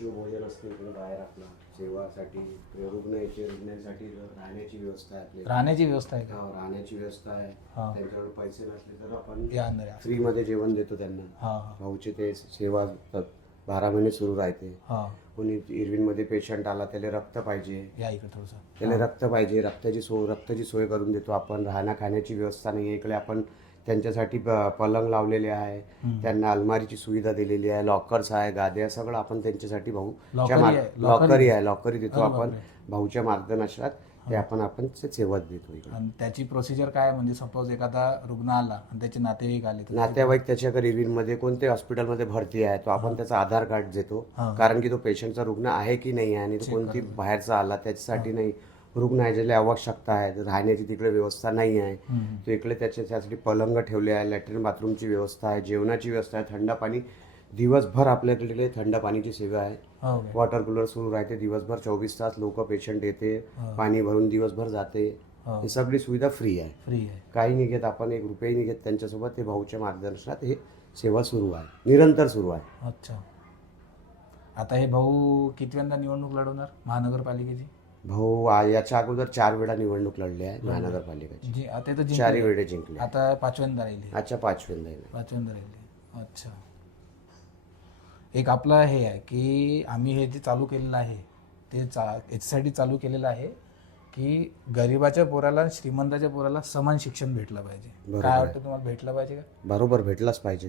शिवभोजन असते इकडे बाहेर आपला. सेवासाठी रुग्ण याचे रुग्णांसाठी राहण्याची व्यवस्था आहे आपली. राहण्याची व्यवस्था आहे का? हो, राहण्याची व्यवस्था आहे. हा. त्यांच्याकडे पैसे नसले तर आपण या अंदर या. फ्रीमध्ये जेवण देतो त्यांना. हा. हा भाऊचे ते सेवा त- बारा महिने सुरू राहते. हा. कोणी इरविनमध्ये पेशंट आला त्याला रक्त पाहिजे. या इकडे थोडंसं. त्याला रक्त पाहिजे. रक्ताची सोय रक्ताची सोय करून देतो आपण. राहण्या खाण्याची व्यवस्था नाही इकडे आपण त्यांच्यासाठी पलंग लावलेले आहे. त्यांना अलमारीची सुविधा दिलेली आहे. लॉकर्स आहे गाद्या सगळं आपण त्यांच्यासाठी भाऊ लॉकरी आहे, लॉकरी. देतो आपण. भाऊच्या मार्गदर्शनात. ते आपण आपण सेवा देतो आणि त्याची प्रोसिजर काय? म्हणजे सपोज एखादा रुग्ण आला आणि त्याचे नातेवाईक आले नातेवाईक त्याच्याकडे इरविनमध्ये कोणत्या हॉस्पिटलमध्ये भरती आहे तो आपण त्याचा आधार कार्ड देतो. कारण की तो पेशंटचा रुग्ण आहे की नाही आहे आणि तो कोणती बाहेरचा आला त्याच्यासाठी नाही. रुग्ण आहे ज्याला आवश्यकता आहे राहण्याची तिकडे व्यवस्था नाही आहे. तो इकडे त्याच्या त्यासाठी पलंग ठेवले आहे लॅट्रिन बाथरूमची व्यवस्था आहे जेवणाची व्यवस्था आहे थंड पाणी दिवसभर आपल्याकडे थंड पाणीची सेवा आहे. हो वॉटर कूलर सुरू राहते दिवसभर चोवीस तास लोक पेशंट येते हा. पाणी भरून दिवसभर जाते. हो. ही सगळी सुविधा फ्री आहे. फ्री आहे. काही नाही घेत आपण एक रुपये नाही घेत त्यांच्यासोबत ते भाऊच्या मार्गदर्शनात हे सेवा सुरू आहे. निरंतर सुरू आहे. अच्छा. आता हे भाऊ कितव्यांदा निवडणूक लढवणार? महानगरपालिकेची? भाऊ आ- याच्या अगोदर चार वेळा निवडणूक लढली आहे महानगरपालिकेची. जी आता तर चारही जिंकले. वेळे जिंकले. आता पाचव्यांदा राहिली. आजच्या पाचव्यांदा आहे. पाचव्यांदा राहिली. अच्छा. एक आपलं हे आहे की आम्ही हे जे चालू केलेलं आहे ते चा याच्यासाठी चालू केलेलं आहे की गरिबाच्या पोराला श्रीमंताच्या पोराला समान शिक्षण भेटलं पाहिजे. बरोबर काय आहे. वाटतं तुम्हाला? भेटलं पाहिजे का? बरोबर भेटलाच पाहिजे.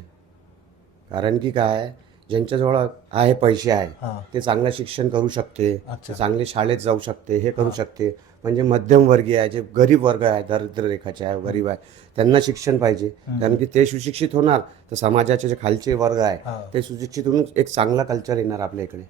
कारण की काय? ज्यांच्याजवळ आहे पैसे आहे ते चांगलं शिक्षण करू शकते चांगले शाळेत जाऊ शकते हे करू शकते. म्हणजे मध्यमवर्गीय आहे जे गरीब वर्ग आहे दारिद्र्य रेखाचे आहे गरीब आहे त्यांना शिक्षण पाहिजे. कारण की ते सुशिक्षित होणार तर समाजाचे जे खालचे वर्ग आहे ते सुशिक्षित होऊन एक चांगला कल्चर येणार आपल्या इकडे.